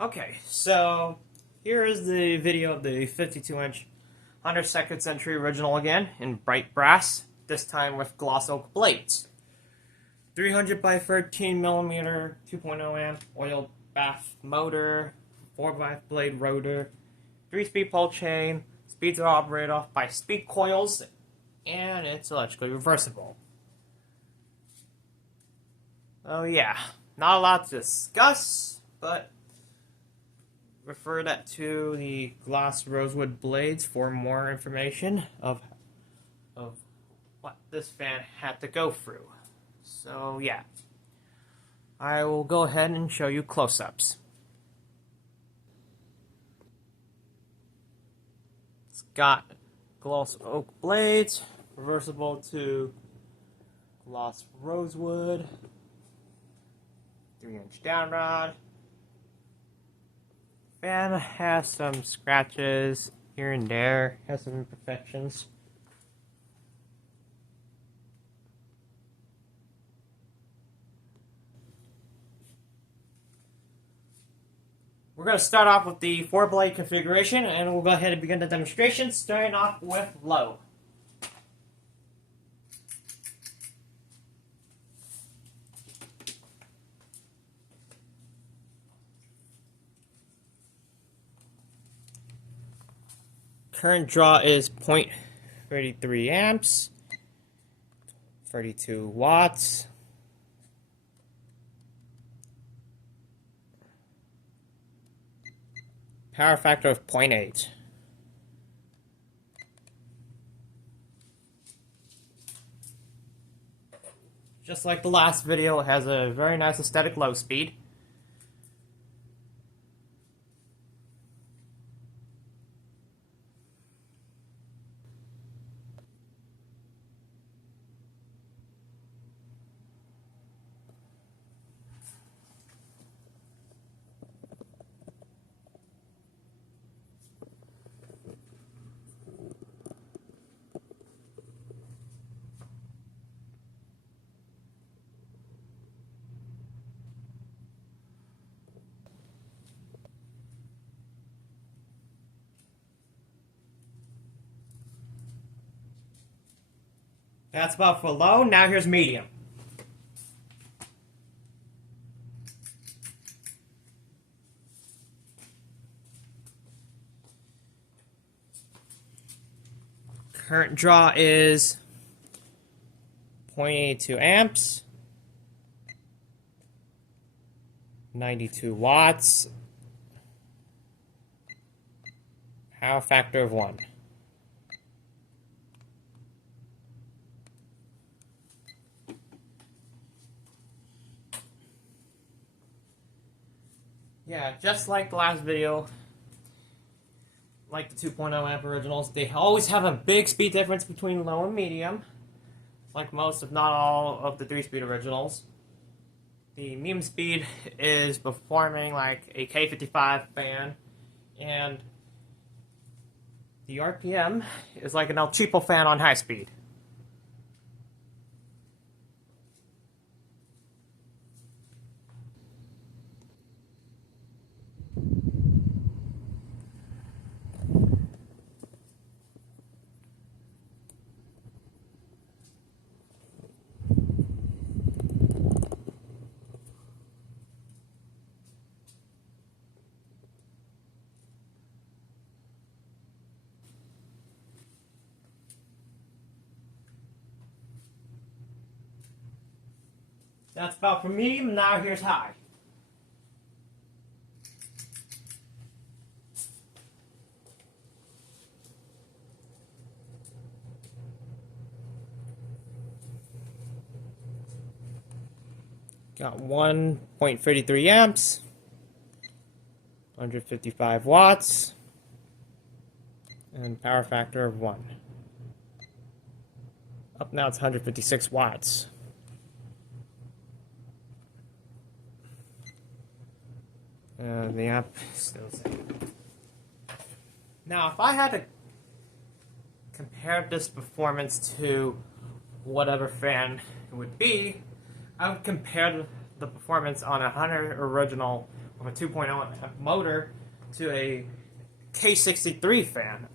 Okay, so here is the video of the 52-inch 102nd Century original again in bright brass, this time with gloss oak blades. 300 by 13 millimeter 2.0 amp oil bath motor, 4x blade rotor, 3-speed pole chain, speeds are operated off by speed coils, and it's electrically reversible. Oh yeah, not a lot to discuss, but refer that to the gloss rosewood blades for more information of what this fan had to go through. So yeah, I will go ahead and show you close-ups. It's got gloss oak blades, reversible to gloss rosewood, 3-inch down rod. Fan has some scratches here and there, has some imperfections. We're going to start off with the 4-blade configuration, and we'll go ahead and begin the demonstration, starting off with low. Current draw is 0.33 amps, 32 watts. Power factor of 0.8. Just like the last video, it has a very nice aesthetic low speed. That's about for low. Now here's medium. Current draw is 0.82 amps, 92 watts, power factor of 1. Yeah, just like the last video, like the 2.0 amp originals, they always have a big speed difference between low and medium, like most, if not all, of the 3-speed originals. The medium speed is performing like a K55 fan, and the RPM is like an El Cheapo fan on high speed. That's about for medium. Now here's high. Got 1.33 amps, 155 watts, and power factor of 1. Up now it's 156 watts. The amp is still the same. Now, if I had to compare this performance to whatever fan it would be, I would compare the performance on a Hunter original of a 2.0 motor to a K63 fan.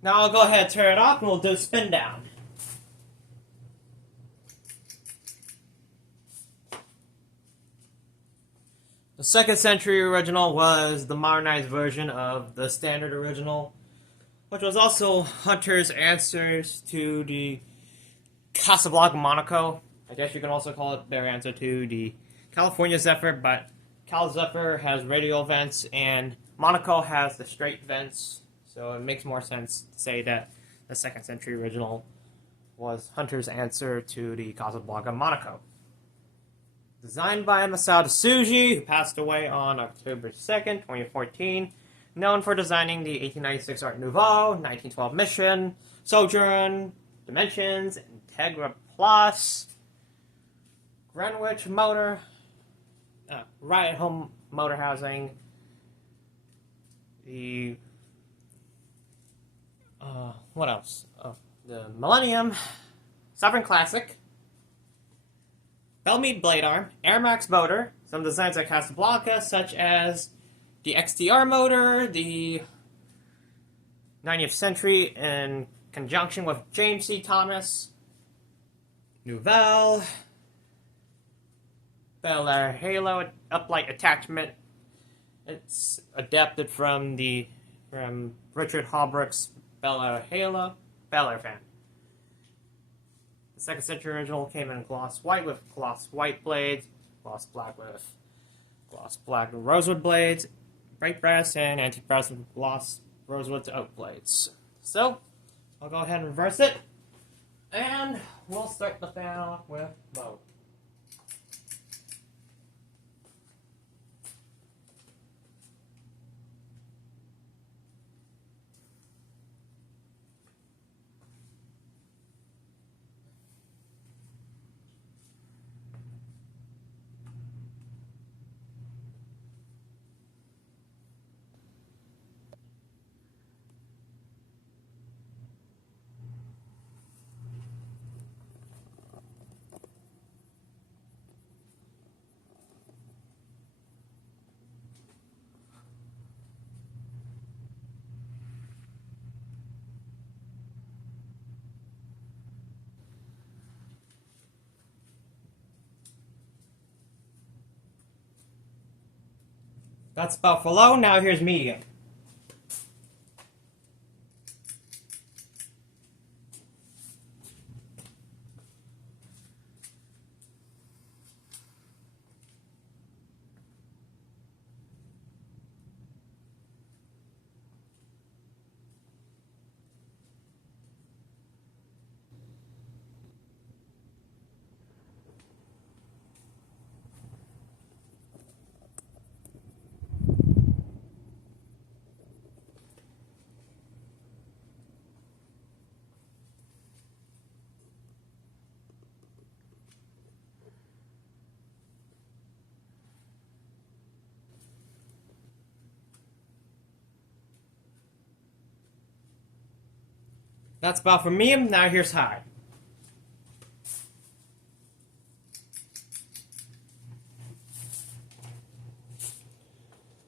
Now I'll go ahead and turn it off and we'll do a spin down. The second century original was the modernized version of the standard original, which was also Hunter's answers to the Casablanca Monaco. I guess you can also call it their answer to the California Zephyr, but Cal Zephyr has radial vents and Monaco has the straight vents, so it makes more sense to say that the second century original was Hunter's answer to the Casablanca Monaco. Designed by Masao Tsuji, who passed away on October 2nd, 2014, known for designing the 1896 Art Nouveau, 1912 Mission, Sojourn, Dimensions, Integra Plus, Greenwich Motor, Riot Home Motor Housing, the what else? The Millennium, Sovereign Classic, Bellmead Blade Arm, Air Max motor, some designs at Casablanca, such as the XTR motor, the 90th Century in conjunction with James C. Thomas, Nouvelle, Bel Air Halo uplight attachment. It's adapted from Richard Holbrook's Bel Air Halo, Bel Air fan. The second century original came in gloss white with gloss white blades, gloss black with rosewood blades, bright brass and antique brass with gloss rosewood to oak blades. So, I'll go ahead and reverse it, and we'll start the fan off with mode. That's about for low, now here's medium. That's about for medium, now here's high.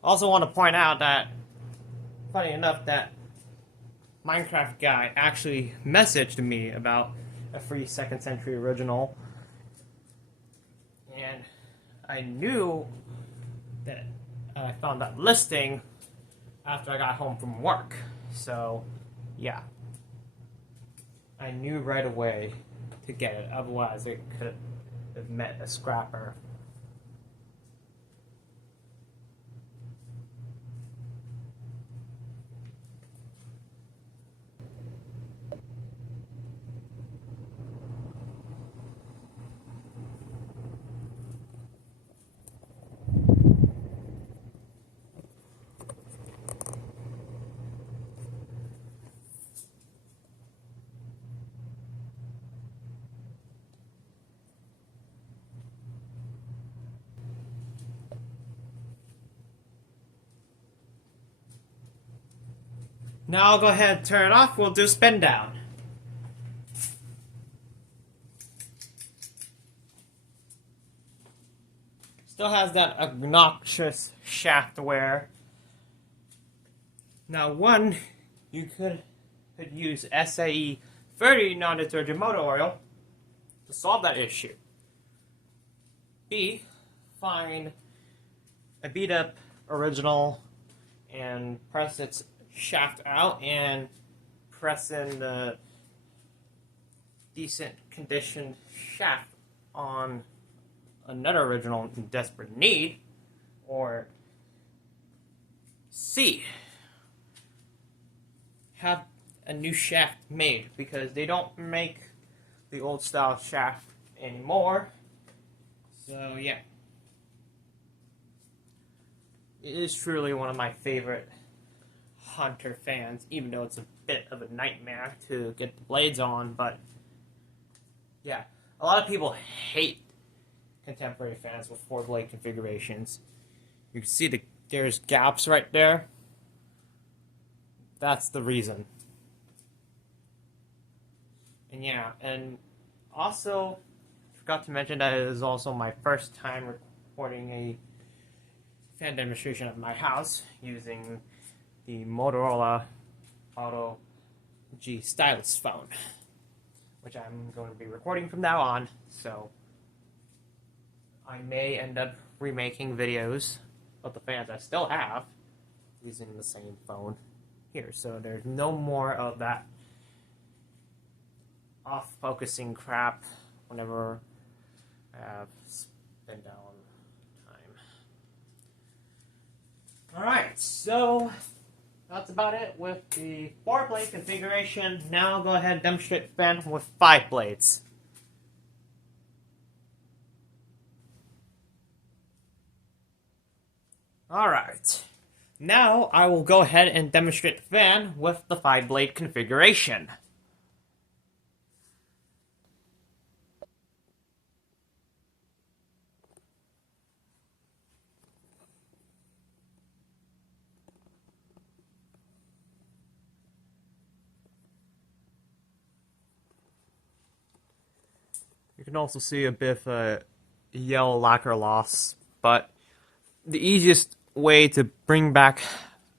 Also want to point out that, funny enough, that Minecraft guy actually messaged me about a free second century original, and I knew that I found that listing after I got home from work, so yeah. I knew right away to get it, otherwise it could have met a scrapper. Now I'll go ahead and turn it off. We'll do spin down. Still has that obnoxious shaft wear. Now, one, you could use SAE 30 non-detergent motor oil to solve that issue. B, find a beat up original and press its shaft out and press in the decent conditioned shaft on another original in desperate need. Or C, have a new shaft made, because they don't make the old style shaft anymore. So yeah, it is truly one of my favorite Hunter fans, even though it's a bit of a nightmare to get the blades on. But yeah, a lot of people hate contemporary fans with 4-blade configurations. You can see there's gaps right there. That's the reason. And yeah, and also forgot to mention that it is also my first time recording a fan demonstration at my house using the Motorola Auto G stylus phone, which I'm going to be recording from now on. So I may end up remaking videos of the fans I still have using the same phone here. So there's no more of that off-focusing crap whenever I have spin down time. Alright, so that's about it with the 4-blade configuration. Now I'll go ahead and demonstrate the fan with 5 blades. Alright, now I will go ahead and demonstrate the fan with the 5-blade configuration. You can also see a bit of a yellow lacquer loss, but the easiest way to bring back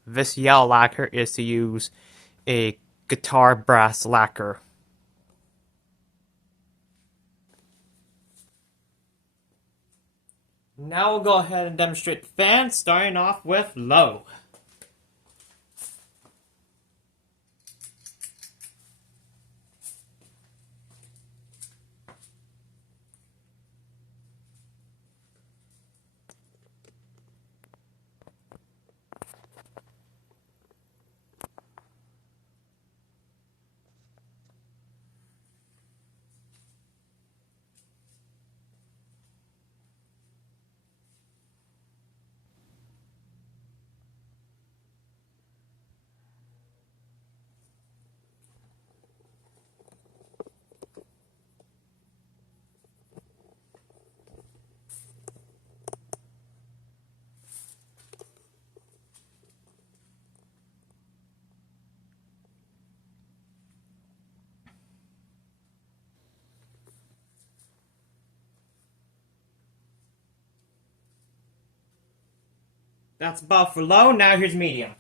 this yellow lacquer is to use a guitar brass lacquer. Now we'll go ahead and demonstrate the fan, starting off with low. That's about for low. Now here's medium.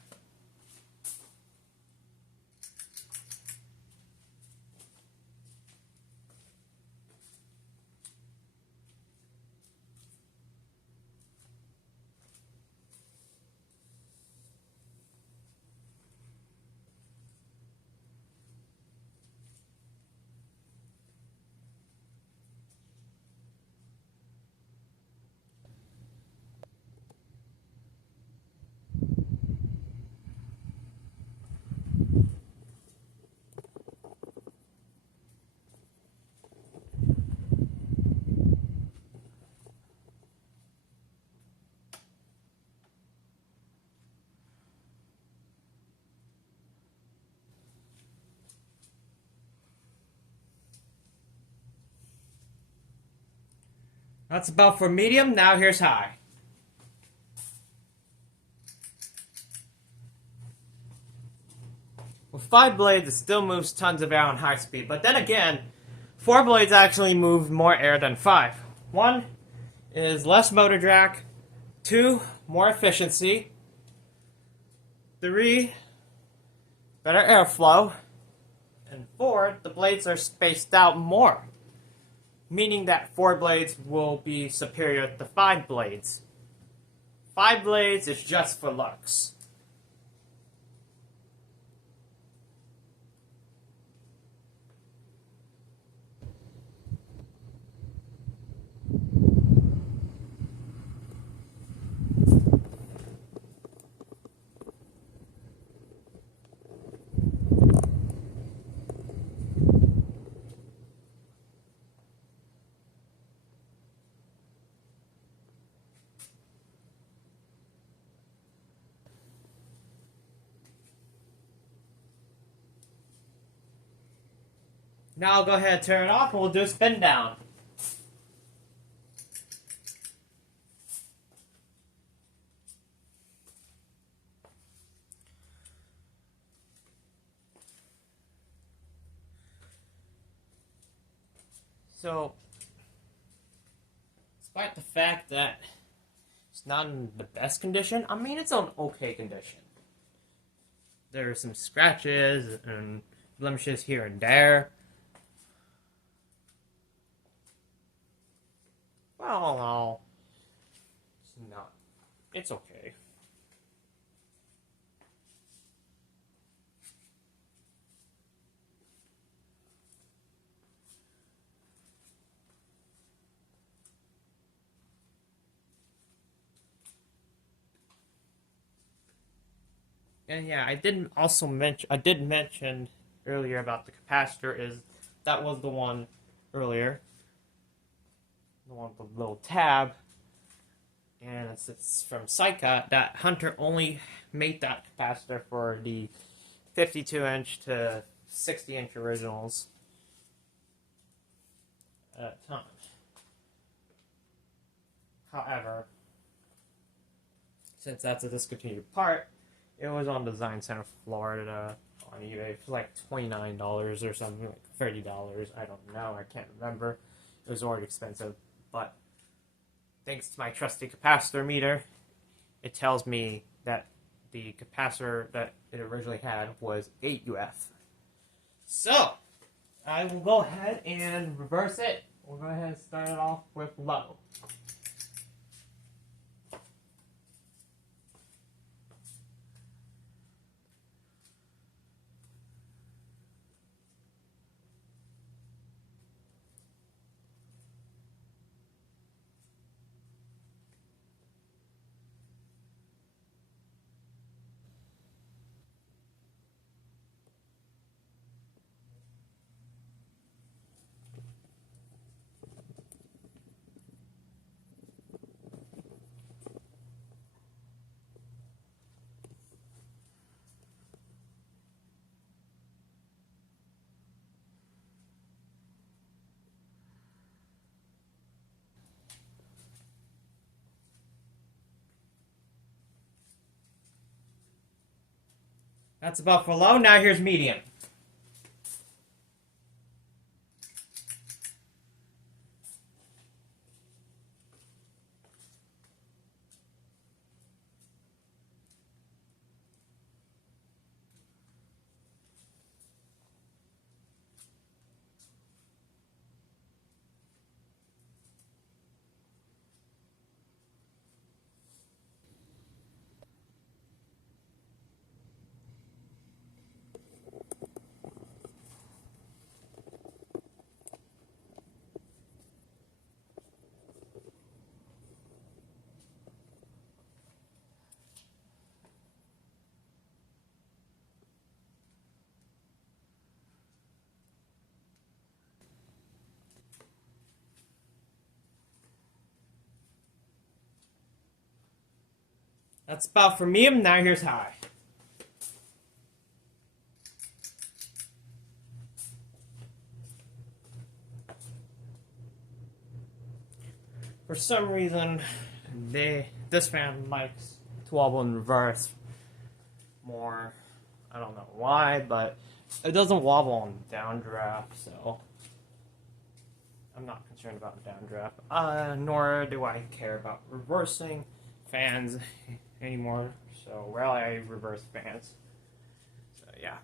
That's about for medium. Now here's high. 5 blades, it still moves tons of air on high speed. But then again, 4 blades actually move more air than 5. 1 is less motor drag. 2, more efficiency. 3, better airflow. And 4, the blades are spaced out more, meaning that 4 blades will be superior to 5 blades. 5 blades is just for looks. Now I'll go ahead and turn it off and we'll do a spin down. So, despite the fact that it's not in the best condition, I mean it's in okay condition. There are some scratches and blemishes here and there. Well, no, it's not. It's okay. And yeah, I did mention earlier about the capacitor. That was the one earlier, the one with the little tab, and it's from Seika. That Hunter only made that capacitor for the 52-inch to 60-inch originals at a time. However, since that's a discontinued part, it was on Design Center Florida on eBay for like $29 or something, like $30. I don't know. I can't remember. It was already expensive, but thanks to my trusty capacitor meter, it tells me that the capacitor that it originally had was 8 UF. So, I will go ahead and reverse it. We'll go ahead and start it off with low. That's about for low. Now here's medium. That's about for medium. Now here's high. For some reason, this fan likes to wobble in reverse more I don't know why, but it doesn't wobble on downdraft, so I'm not concerned about downdraft. Nor do I care about reversing fans anymore, so rarely I reverse fans. So yeah.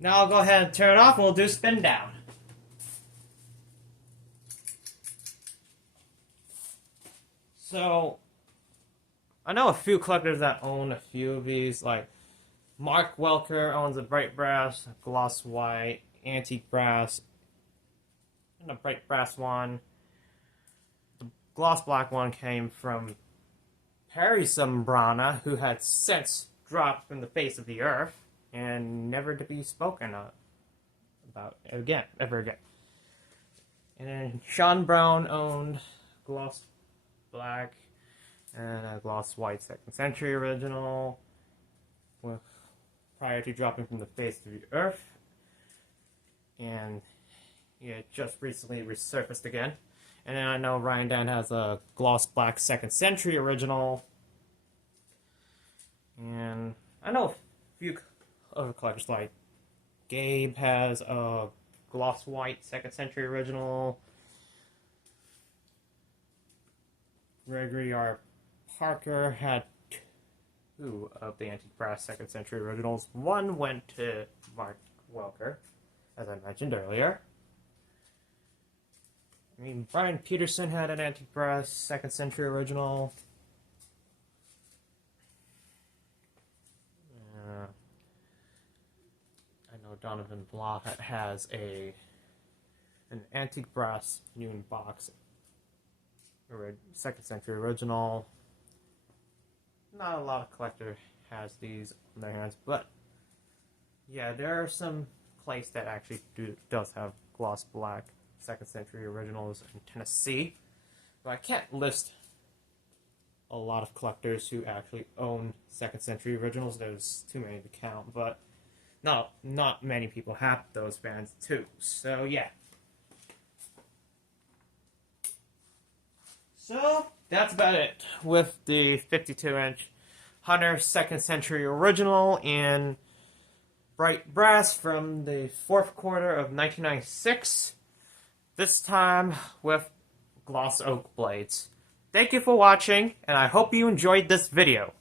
Now I'll go ahead and turn it off and we'll do spin down. So, I know a few collectors that own a few of these, like Mark Welker owns a bright brass, gloss white, antique brass, and a bright brass one. The gloss black one came from Perry Sombrana, who had since dropped from the face of the earth and never to be spoken about again, ever again. And then Sean Brown owned gloss black and a gloss white 2nd century original prior to dropping from the face of the earth. And it just recently resurfaced again. And then I know Ryan Dan has a gloss black 2nd century original. And I know a few other collectors, like Gabe has a gloss white 2nd century original. Gregory R. Parker had 2 of the antique brass 2nd century originals. One went to Mark Welker, as I mentioned earlier. I mean, Brian Peterson had an antique brass 2nd century original. I know Donovan Block has an antique brass Union box, or a 2nd century original. Not a lot of collector has these on their hands, but yeah, there are some places that actually does have gloss black 2nd century originals in Tennessee, but I can't list a lot of collectors who actually own 2nd century originals. There's too many to count, but not many people have those fans too. So yeah. So that's about it with the 52-inch Hunter 2nd century original in bright brass from the 4th quarter of 1996. This time with gloss oak blades. Thank you for watching, and I hope you enjoyed this video.